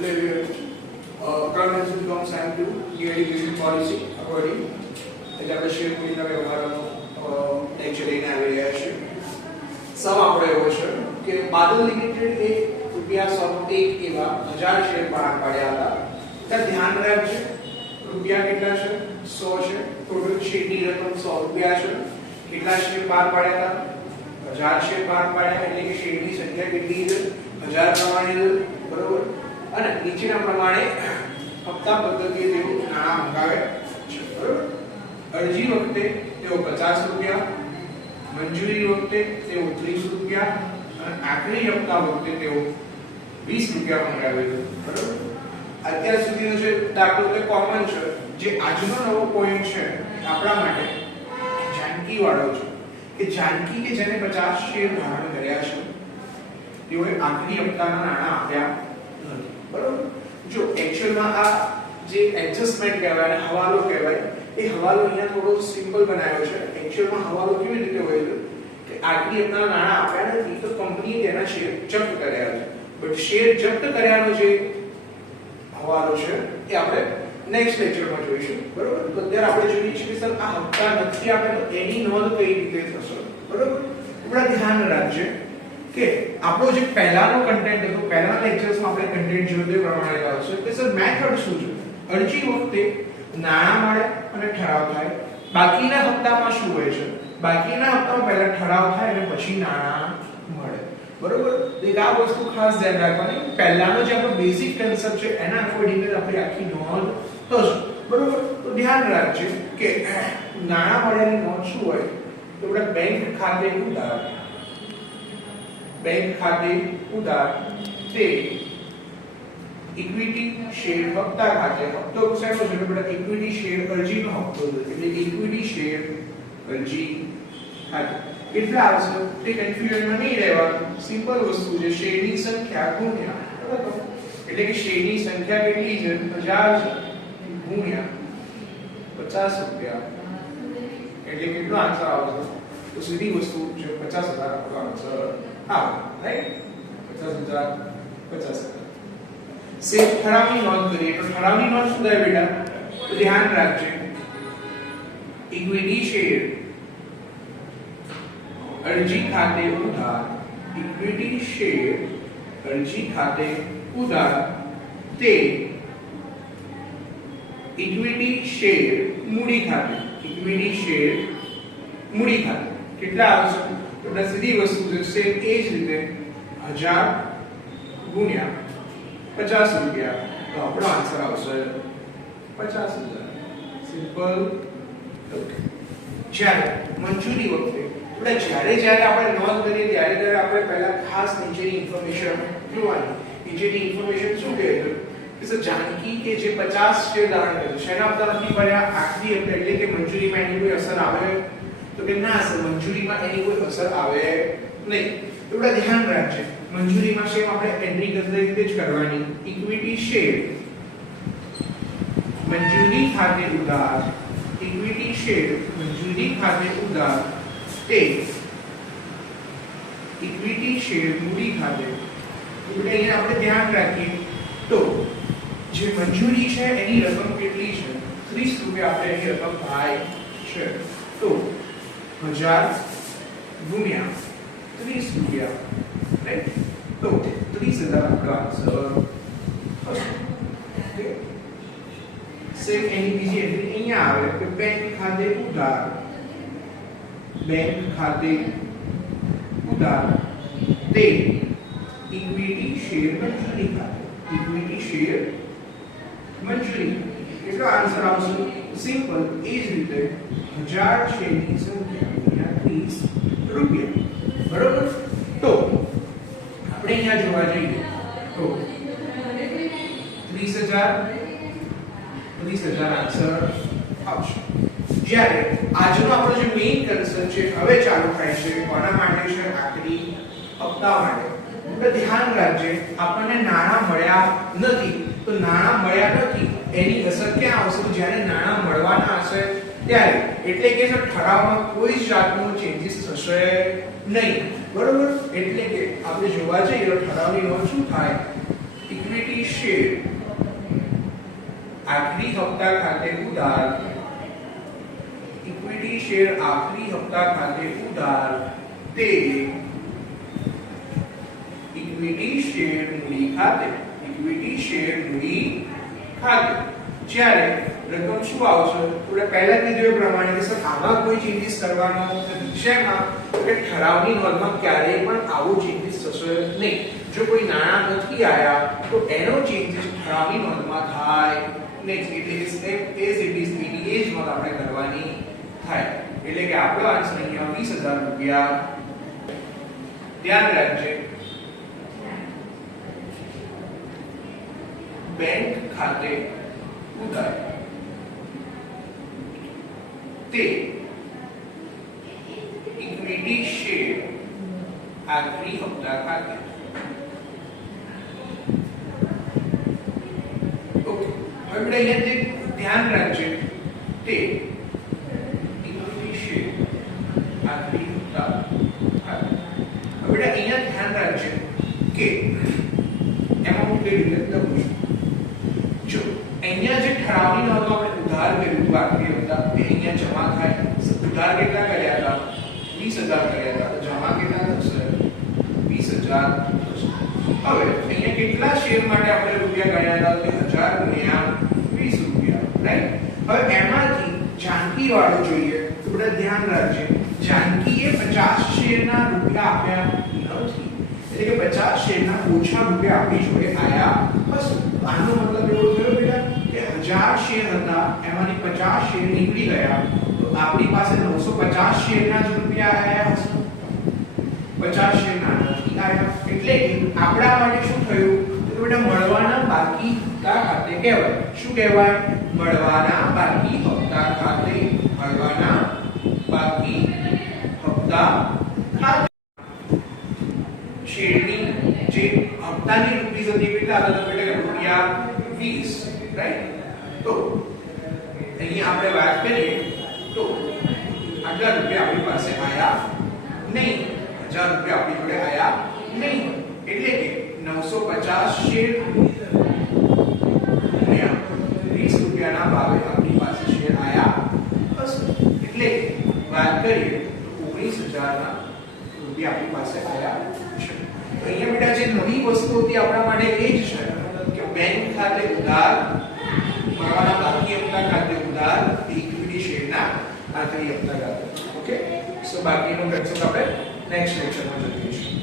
current becomes time to new education policy according એટલે આપણે share મૂડીના વ્યવહારોનો lecture લઈને આવી રહ્યા છીએ. સમ આપણો એવો છે કે બાદલ લિમિટેડ એ ₹101 એવા 1000 શેર બહાર પાડ્યા હતા. ત્યાં ધ્યાન રાખજો રૂપિયા કેટલા છે? 100 છે. ટોટલ શેરની રકમ ₹100 છે. કેટલા શેર બહાર પાડ્યા હતા? 1000 શેર બહાર પાડ્યા એટલે કે શેરની સંખ્યા કેટલી છે? 1000 પ્રમાણે છે. બરોબર. અને નીચેના પ્રમાણે હપ્તા પદ્ધતિએ તેઓ નાણાં મંગાવે છે. બરોબર. અરજી વખતે તેઓ ₹50, મંજૂરી વખતે તેઓ ₹30 અને આખરી હપ્તા વખતે તેઓ ₹20 મંગાવે છે. બરોબર. અત્યાર સુધીનો જે દાખલો તે કોમન છે. જે આજનો નવો પોઈન્ટ છે આપણા માટે જાનકી વાળો છે કે જાનકી કે જેને 50 શેર ધારણ કર્યા છે તેઓએ આખરી હપ્તાના નાણાં આપ્યા નથી. બરોબર. જો એક્ચ્યુઅલમાં આ જે એડજસ્ટમેન્ટ કહેવાય અને હવાલો કહેવાય એ હવાલો અહીંયા થોડો સિમ્પલ બનાવ્યો છે. એક્ચ્યુઅલમાં હવાલો કેવી રીતે હોય છે કે આખરી હપ્તાના નાણાં આપ્યા નથી તો કંપનીએ તેના શેર જપ્ત કર્યા છે. બટ શેર જપ્ત કર્યાનો જે હવાલો છે એ આપણે નેક્સ્ટ લેક્ચરમાં જોઈશું. બરોબર. તો અત્યારે આપણે જોઈએ છીએ કે સર આ હપ્તા નથી આપે તો એની નોંધ કઈ રીતે થશે? બરોબર. આપણે ધ્યાન રાખજો કે આપણો જે પહેલાનો કન્ટેન્ટ હતો પહેલાના લેક્ચર્સમાં આપણે કન્ટેન્ટ જોયું તે પ્રમાણે આવશે કે સર મેથડ શું છે? અરજી વખતે નાણાં મળે અને ઠરાવ થાય. બાકીના હપ્તામાં શું હોય છે? બાકીના હપ્તામાં પહેલા ઠરાવ થાય અને પછી નાણાં મળે. બરોબર. એક આ વસ્તુ ખાસ ધ્યાન રાખવાની. પહેલાનો જે આપણો બેઝિક કન્સેપ્ટ છે એના અકોર્ડિંગ આપણે આખી નોંધ થશે. બરોબર. તો ધ્યાન રાખજો કે નાણાં મળ્યાની નોંધ શું હોય? તો આપણે બેંક ખાતે ઉધાર તે ઇક્વિટી શેર હપ્તા ખાતે હપ્તો શેનો છે? આપણે ઇક્વિટી શેર અરજીનો હપ્તો છે એટલે ઇક્વિટી શેર અરજી ખાતે કેટલા આવશે તે કન્ફ્યુઝનમાં નહીં રહેવાનું. સિમ્પલ વસ્તુ છે શેરની સંખ્યા ગુણ્યા બરાબર. એટલે કે શેરની સંખ્યા કેટલી છે? 1000 છે ગુણ્યા ₹50 એટલે કેટલો આન્સર આવશે? તો સીધી વસ્તુ છે 50000 આપણો આન્સર આવે. રાઈટ. 50000 50000. સે ઠરાવની નોંધ કરીએ તો ઠરાવની નોંધ શું થાય બેટા? તો ધ્યાન રાખજો ઇક્વિટી શેર અરજી ખાતે ઉધાર ઇક્વિટી શેર અરજી ખાતે ઉધાર તે ઇક્વિટી શેર મૂડી ખાતે કેટલા આવશે? તો સીધી વસ્તુ છે સેમ એ જ રીતે 1000 ગુણ્યા ₹50 તો આપણો આન્સર આવશે 50000. સિમ્પલ. જ્યારે મંજૂરી વખતે જ્યારે આપણે નોંધ કરીએ ત્યારે આપણે પહેલા ખાસ નીચેની ઇન્ફોર્મેશન જોવાની. નીચેની ઇન્ફોર્મેશન શું કહે છે કે સર જાનકી કે જે 50 શેર ધારણ કરે છે શેના હપ્તા નથી ભર્યા? આખરી હપ્તા એટલે કે મંજૂરીમાં એની કોઈ અસર આવે? તો કે ના સર મંજૂરીમાં એની કોઈ અસર આવે નહીં. તો આપણે ધ્યાન રાખજો મંજૂરીમાં શેર આપણે એન્ટ્રી કરી રીતે જ કરવાની. ઇક્વિટી શેર મંજૂરી ખાતે ઉધાર ઇક્વિટી શેર મંજૂરી ખાતે ઉધાર તે ઇક્વિટી શેર મૂડી ખાતે. એટલે અહીંયા આપણે ધ્યાન રાખીએ તો જે મંજૂરી છે એની રકમ કેટલી છે? ₹30 આપણે એની રકમ થાય છે. તો 1000 ગુણ્યા ₹30 રાઈટ. તો 30000 આપણો આન્સર થશે. સેમ એની બીજી એન્ટ્રી અહીંયા આવે કે બેંક ખાતે ઉધાર તે ઇક્વિટી શેર મંજૂરી કેટલો આન્સર આવશે? સિમ્પલ. એ જ રીતે 1000 શેરની સંખ્યા ગુણ્યા ₹30. બરોબર. તો આપણે અહીંયા જોવા જઈએ તો 30000 આન્સર આવશે. જ્યારે આજનો આપણો જે મેઇન કન્સર્ન છે હવે ચાલુ થાય છે કોના માટે છે? આખરી હપ્તા માટે. તો ધ્યાન રાખજો આપણને નાણાં મળ્યા નથી. તો નાણાં મળ્યા નથી એની અસર ક્યાં આવશે? જ્યારે નાણાં મળવાના હશે ત્યારે. એટલે કે ઠરાવમાં કોઈ જ જાતનો ચેન્જીસ થશે નહીં. બરોબર. એટલે કે આપણે જોવા જઈએ તો ઠરાવની નોંધ શું થાય? ઇક્વિટી શેર આખરી હપ્તા ખાતે ઉધાર, ઇક્વિટી શેર આખરી હપ્તા ખાતે ઉધાર તે ઇક્વિટી શેર મૂડી ખાતે, ઇક્વિટી શેર મૂડી ખાતે જ્યારે રકમ શું આવશે? આપણે પહેલા કીધું એ પ્રમાણે કે સર આમાં કોઈ ચેન્જીસ કરવાનો વિષયમાં કે ઠરાવની નોંધમાં ક્યારેય પણ આવો ચેન્જીસ થશે નહીં. જો કોઈ નાણાં નથી આયા તો એનો ચેન્જીસ ઠરાવની નોંધમાં થાય નહીં. એટલે એઝ ઇટ ઇઝ એની એ જ નોંધ આપણે કરવાની થાય. એટલે કે આપણો આન્સર અહીંયા 20000 રૂપિયા. ધ્યાન રાખજે બેંક ખાતે ઉધાર તે ઇક્વિટી શેર આખરી હપ્તા ખાતે. ઓકે, હવે અહીંયા જે ધ્યાન રાખજે તે ઇક્વિટી શેર આખરી હપ્તા ખાતે. હવે અહીંયા ધ્યાન રાખજે કે એમાં કઈ રીતે લખું છું. જો અહીંયા જે ઠરાવની નોંધમાં આપણે ઉધાર કર્યું હતું આખરી હપ્તા એ અહીંયા જમા થાય. ઉધાર કેટલા કર્યા હતા? 20000 કર્યા હતા. તો જમા કેટલા થશે? 20000 થશે. હવે અહીંયા કેટલા શેર માટે આપણે રૂપિયા ગણ્યા હતા? કે 1000 ગુણ્યા 20 રૂપિયા, રાઈટ? હવે એમાંથી જાનકી વાળું જોઈએ તો બધા ધ્યાન રાખજે જાનકીએ 50 શેરના રૂપિયા આપ્યા નથી. એટલે કે 50 શેરના ઓછા રૂપિયા આપણી જોડે આયા હશે. આનો મતલબ એવો થયો બેટા કે 1000 શેર હતા એમાંથી 50 શેર નીકળી ગયા તો આપણી પાસે 950 શેરના જ રૂપિયા આયા હશે. 50 શેરના નથી આયા. એટલે કે આપણા માટે શું થયું? તો બેટા મળવાના બાકી હપ્તા ખાતે કહેવાય. શું કહેવાય? મળવાના બાકી હપ્તા ખાતે. મળવાના બાકી હપ્તા ખાતે શેરની જે હપ્તાની રૂપીસ હતી કેટલા હતા? તો બેટા રૂપિયા 20, રાઈટ? તો અહીંયા આપણે વાત કરીએ તો આટલા રૂપિયા આપણી પાસે આયા નહીં. 1000 રૂપિયા આપણી જોડે આયા નહીં. એટલે કે 950 શેર ગુણ્યા 20 રૂપિયાના ભાવે આપણી પાસે શેર આયા હશે. એટલે વાત કરીએ તો 19000 ના રૂપિયા આપણી પાસે આયા છે. તો અહીંયા બેટા જે નવી વસ્તુ હતી આપણા માટે એ જ છે કે બેંક ખાતે ઉધાર, મળવાના બાકી હપ્તા ખાતે ઉધાર, ઇક્વિટી શેરના આખરી હપ્તા ખાતે. ઓકે, સો બાકીનું કન્સેપ્ટ આપણે નેક્સ્ટ લેક્ચરમાં જોઈશું.